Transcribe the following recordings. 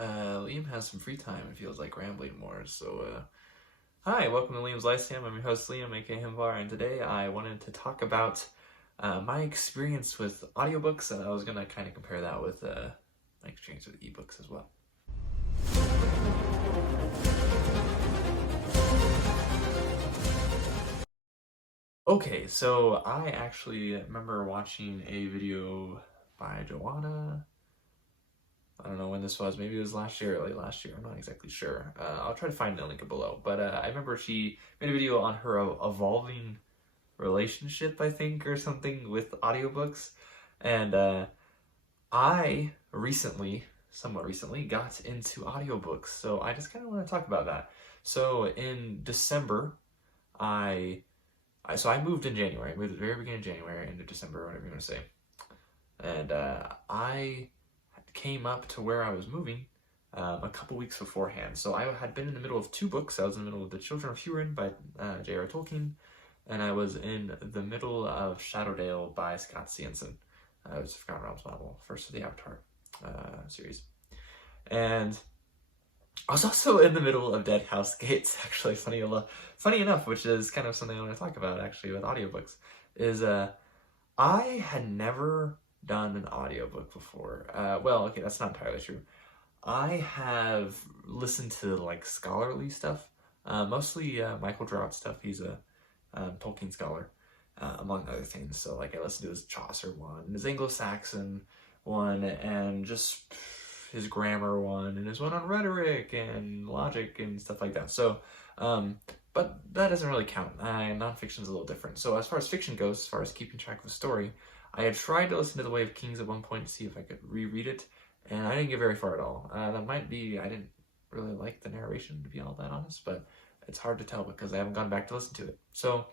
Liam has some free time and feels like rambling more. Hi, welcome to Liam's Lyceum. I'm your host, Liam, aka Himvar, and today I wanted to talk about my experience with audiobooks, and I was going to kind of compare that with my experience with ebooks as well. Okay, so I actually remember watching a video by Joanna. I don't know when this was. Maybe it was last year, late last year. I'm not exactly sure. I'll try to find the link below. But I remember she made a video on her evolving relationship, I think, or something with audiobooks. And I somewhat recently, got into audiobooks. So I just kind of want to talk about that. So in December, so I moved in January. I moved at the very beginning of January into December, whatever you want to say. And I came up to where I was moving a couple weeks beforehand. So I had been in the middle of two books. I was in the middle of The Children of Hurin by J.R.R. Tolkien, and I was in the middle of Shadowdale by Scott Cianson. It was a Forgotten Realms novel, first of the Avatar series. And I was also in the middle of Dead House Gates, actually, funny enough, which is kind of something I want to talk about, actually, with audiobooks, is I had never done an audiobook before. Well, okay, that's not entirely true. I have listened to, like, scholarly stuff, mostly Michael Drout stuff. He's a Tolkien scholar, among other things. So, like, I listened to his Chaucer one, his Anglo-Saxon one, and just his grammar one, and his one on rhetoric and logic and stuff like that. So, but that doesn't really count. Nonfiction is a little different. So as far as fiction goes, as far as keeping track of a story, I had tried to listen to The Way of Kings at one point to see if I could reread it, and I didn't get very far at all. That might be, I didn't really like the narration, to be all that honest, but it's hard to tell because I haven't gone back to listen to it. So,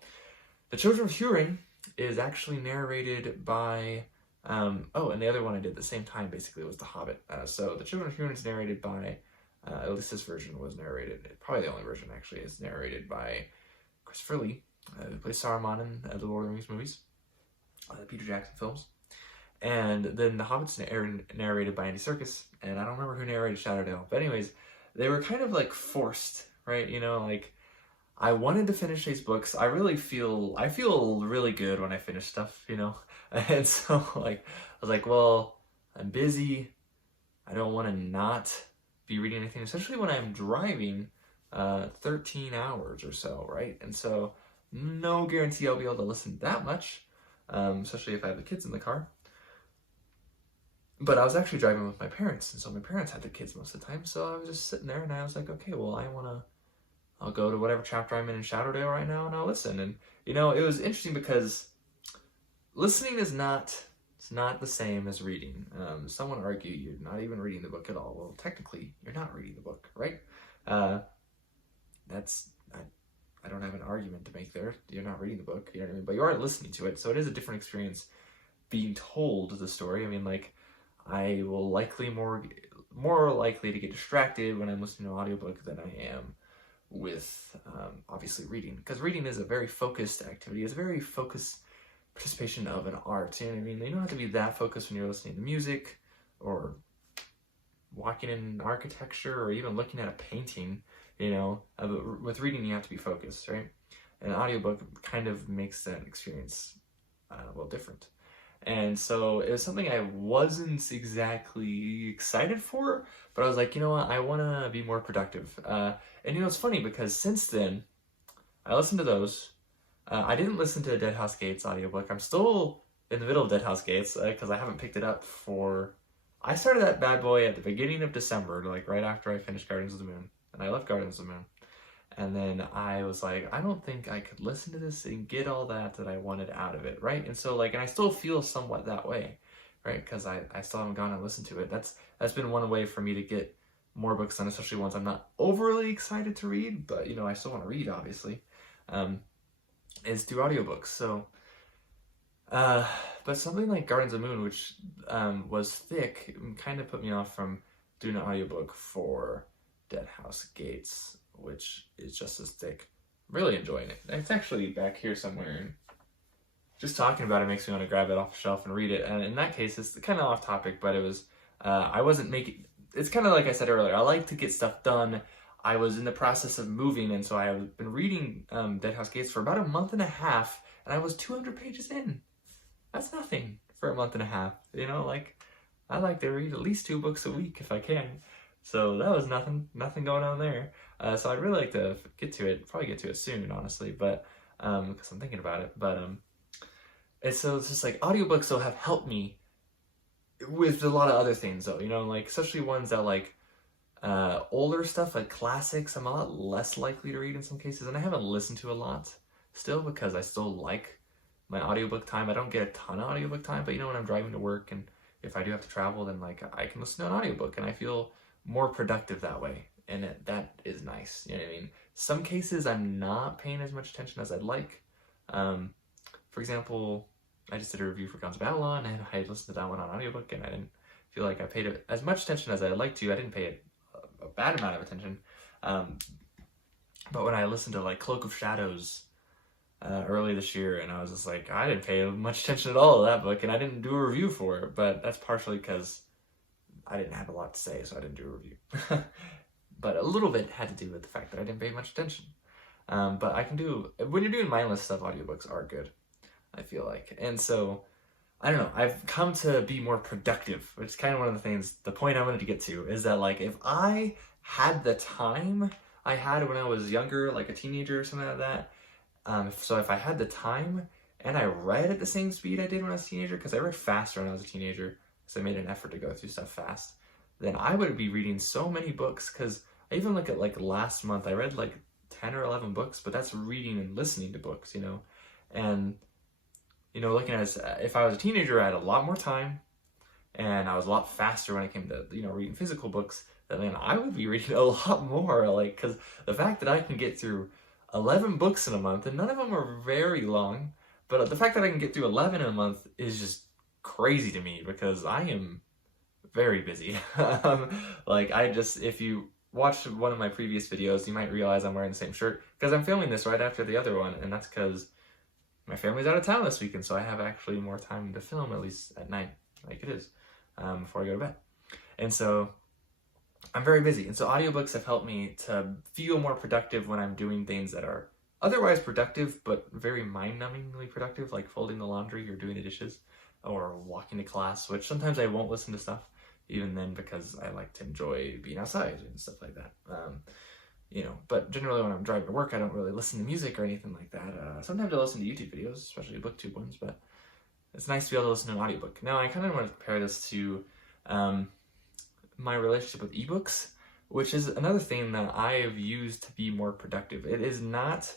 The Children of Hurin is actually narrated by, and the other one I did at the same time, basically, was The Hobbit. So The Children of Hurin is narrated by, at least this version was narrated, probably the only version, actually, is narrated by Christopher Lee, who plays Saruman in the Lord of the Rings movies, the Peter Jackson films. And then The Hobbit's narrated by Andy Serkis, and I don't remember who narrated Shadowdale. But anyways, they were kind of like forced, right? You know, like, I wanted to finish these books. I feel really good when I finish stuff, you know? And so, like, I was like, well, I'm busy. I don't want to not be reading anything, especially when I'm driving 13 hours or so, right? And so, no guarantee I'll be able to listen that much, especially if I have the kids in the car. But I was actually driving with my parents, and so my parents had the kids most of the time, so I was just sitting there, and I was like, okay, well, I'll go to whatever chapter I'm in Shadowdale right now, and I'll listen. And, you know, it was interesting because listening is not the same as reading. Some would argue you're not even reading the book at all. Well, technically, you're not reading the book, right? I don't have an argument to make there. You're not reading the book, you know what I mean? But you are listening to it, so it is a different experience being told the story. I mean, like, I will likely more likely to get distracted when I'm listening to an audiobook than I am with obviously reading, because reading is a very focused activity. It's a very focused participation of an art. You know what I mean? You don't have to be that focused when you're listening to music or walking in architecture or even looking at a painting, you know. With reading, you have to be focused, right? And an audiobook kind of makes that experience well, different. And so it was something I wasn't exactly excited for, but I was like, you know what, I want to be more productive. And you know, it's funny because since then, I listened to those. I didn't listen to Dead House Gates audiobook. I'm still in the middle of Dead House Gates because I haven't picked it up I started that bad boy at the beginning of December, like right after I finished Guardians of the Moon. And I left Guardians of the Moon. And then I was like, I don't think I could listen to this and get all that I wanted out of it, right? And so, like, and I still feel somewhat that way, right? Because I still haven't gone and listened to it. That's been one way for me to get more books done, especially ones I'm not overly excited to read, but, you know, I still want to read, obviously, is through audiobooks. So, but something like Guardians of the Moon, which was thick, kind of put me off from doing an audiobook for Dead House Gates, which is just as thick. I'm really enjoying it. It's actually back here somewhere, and just talking about it makes me want to grab it off the shelf and read it. And in that case, it's kind of off topic, but it was, I wasn't making, it's kind of like I said earlier, I like to get stuff done. I was in the process of moving, and so I have been reading Dead House Gates for about a month and a half, and I was 200 pages in. That's nothing for a month and a half, you know, like, I like to read at least 2 books a week if I can. So that was nothing going on there. So I'd really like to get to it, probably get to it soon, honestly, but, because I'm thinking about it, but, it's just like, audiobooks though have helped me with a lot of other things though, you know, like, especially ones that like, older stuff, like classics, I'm a lot less likely to read in some cases, and I haven't listened to a lot still because I still like my audiobook time. I don't get a ton of audiobook time, but you know, when I'm driving to work and if I do have to travel, then like I can listen to an audiobook and I feel more productive that way, and that is nice, you know what I mean? Some cases I'm not paying as much attention as I'd like. For example, I just did a review for Guns of Babylon, and I listened to that one on audiobook, and I didn't feel like I paid it as much attention as I'd like to. I didn't pay it a bad amount of attention. But when I listened to like Cloak of Shadows early this year, and I was just like, I didn't pay much attention at all to that book, and I didn't do a review for it, but that's partially because I didn't have a lot to say, so I didn't do a review. But a little bit had to do with the fact that I didn't pay much attention. But I can do, when you're doing mindless stuff, audiobooks are good, I feel like. And so, I don't know, I've come to be more productive, which is kind of one of the things, the point I wanted to get to, is that like, if I had the time I had when I was younger, like a teenager or something like that, so if I had the time and I read at the same speed I did when I was a teenager, because I read faster when I was a teenager, because I made an effort to go through stuff fast, then I would be reading so many books. Because I even look at like last month, I read like 10 or 11 books, but that's reading and listening to books, you know, and you know, looking at it, if I was a teenager, I had a lot more time, and I was a lot faster when it came to, you know, reading physical books, then I would be reading a lot more, like, because the fact that I can get through 11 books in a month, and none of them are very long, but the fact that I can get through 11 in a month is just crazy to me, because I am very busy. Like, if you watched one of my previous videos, you might realize I'm wearing the same shirt, because I'm filming this right after the other one, and that's because my family's out of town this weekend, so I have actually more time to film, at least at night, like it is, before I go to bed. And so I'm very busy. And so audiobooks have helped me to feel more productive when I'm doing things that are otherwise productive, but very mind-numbingly productive, like folding the laundry or doing the dishes or walking to class, which sometimes I won't listen to stuff, even then, because I like to enjoy being outside and stuff like that. You know, but generally when I'm driving to work, I don't really listen to music or anything like that. Sometimes I listen to YouTube videos, especially BookTube ones, but it's nice to be able to listen to an audiobook. Now, I kind of want to compare this to my relationship with ebooks, which is another thing that I have used to be more productive. It is not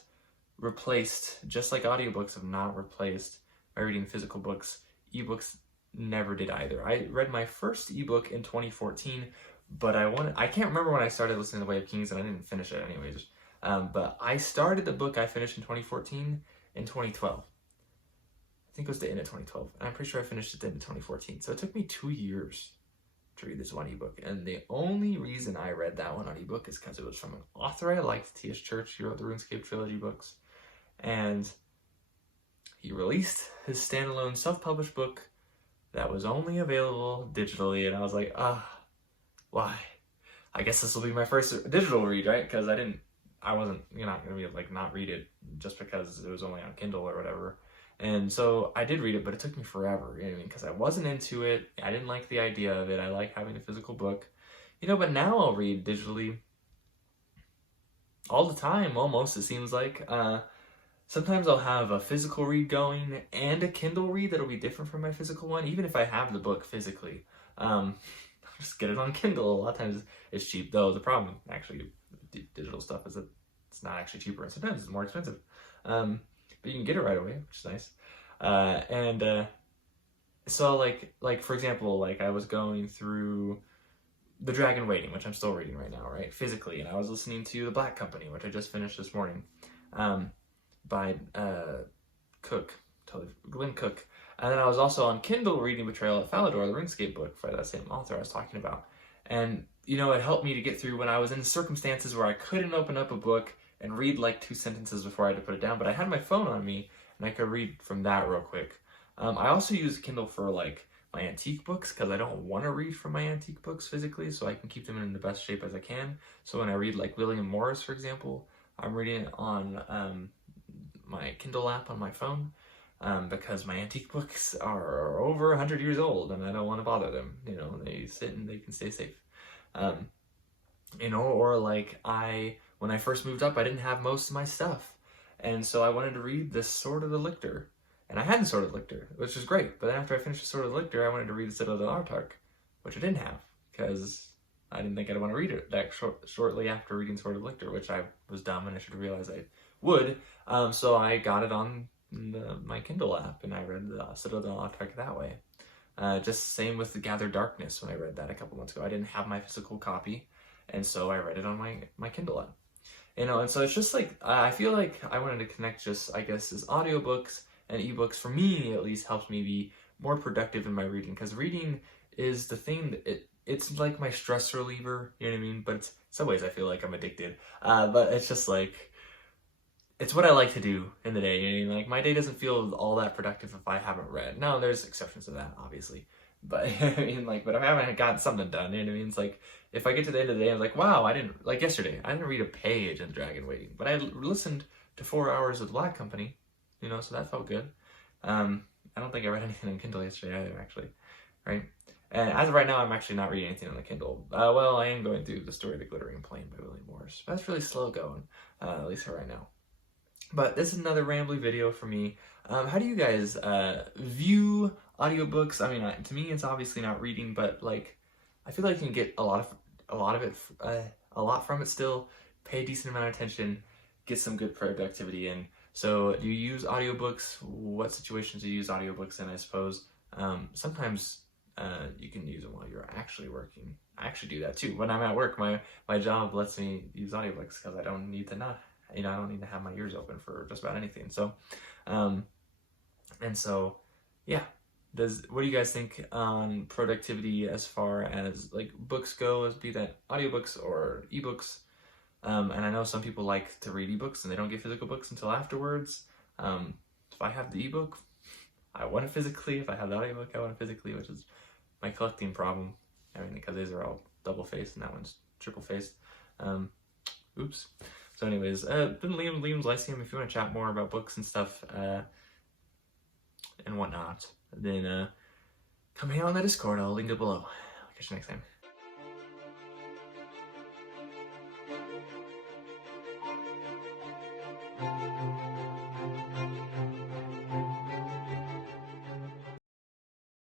replaced, just like audiobooks have not replaced by reading physical books. Ebooks never did either. I read my first ebook in 2014, but I can't remember when I started listening to The Way of Kings, and I didn't finish it anyways. But I started the book I finished in 2014 in 2012. I think it was the end of 2012. And I'm pretty sure I finished it at the end of 2014. So it took me 2 years to read this one ebook. And the only reason I read that one on ebook is because it was from an author I liked, T.S. Church. He wrote the RuneScape trilogy books. And he released his standalone self-published book that was only available digitally. And I was like, why? I guess this will be my first digital read, right? Because I wasn't, you're not going to be like not read it just because it was only on Kindle or whatever. And so I did read it, but it took me forever, you know what I mean? Because I wasn't into it. I didn't like the idea of it. I like having a physical book, you know, but now I'll read digitally all the time, almost, it seems like. Sometimes I'll have a physical read going and a Kindle read that'll be different from my physical one, even if I have the book physically. Just get it on Kindle. A lot of times it's cheap, though. The problem, actually, with digital stuff is that it's not actually cheaper, and sometimes it's more expensive. But you can get it right away, which is nice. So like for example, like I was going through The Dragon Waiting, which I'm still reading right now, right, physically, and I was listening to The Black Company, which I just finished this morning, by Glenn Cook. And then I was also on Kindle reading Betrayal at Falador, the RuneScape book by that same author I was talking about. And, you know, it helped me to get through when I was in circumstances where I couldn't open up a book and read like 2 sentences before I had to put it down, but I had my phone on me and I could read from that real quick. I also use Kindle for like my antique books because I don't want to read from my antique books physically, so I can keep them in the best shape as I can. So when I read like William Morris, for example, I'm reading it on my Kindle app on my phone because my antique books are over 100 years old and I don't want to bother them. You know, they sit and they can stay safe. You know, or like when I first moved up, I didn't have most of my stuff. And so I wanted to read the Sword of the Lictor. And I had the Sword of the Lictor, which was great. But then after I finished the Sword of the Lictor, I wanted to read the Citadel of the Artark, which I didn't have, because I didn't think I'd want to read it that shortly after reading Sword of the Lictor, which I was dumb and I should have realized I would. So I got it on my Kindle app, and I read the Citadel of the Artark that way. Just same with the Gather Darkness when I read that a couple months ago. I didn't have my physical copy, and so I read it on my Kindle app. You know, and so it's just like, I feel like I wanted to connect just, I guess, as audiobooks and ebooks, for me at least, helps me be more productive in my reading, because reading is the thing that it's like my stress reliever, you know what I mean? But in some ways I feel like I'm addicted. But it's just like, it's what I like to do in the day. You know, like my day doesn't feel all that productive if I haven't read. Now there's exceptions to that, obviously. But I mean, like, but if I haven't gotten something done, you know what I mean? It's like, if I get to the end of the day, I'm like, wow, like yesterday, I didn't read a page in Dragon Waiting, but I listened to 4 hours of The Black Company, you know, so that felt good. I don't think I read anything on Kindle yesterday either, actually, right? And as of right now, I'm actually not reading anything on the Kindle. Well, I am going through The Story of the Glittering Plain by William Morris. But that's really slow going, at least for right now. But this is another rambly video for me. How do you guys view audiobooks? I mean, to me, it's obviously not reading, but like, I feel like you can get a lot from it still, pay a decent amount of attention, get some good productivity in. So do you use audiobooks? What situations do you use audiobooks in, I suppose? Sometimes you can use them while you're actually working. I actually do that too. When I'm at work, my job lets me use audiobooks because I don't need to I don't need to have my ears open for just about anything. So, and so, yeah. What do you guys think on productivity as far as like books go, as be that audiobooks or ebooks? And I know some people like to read ebooks and they don't get physical books until afterwards. If I have the ebook, I want it physically. If I have the audiobook, I want it physically, which is my collecting problem. I mean, because these are all double-faced and that one's triple-faced. Oops. So anyways, then Liam's Lyceum, if you want to chat more about books and stuff, and whatnot, then come hang out on the Discord. I'll link it below. I'll catch you next time.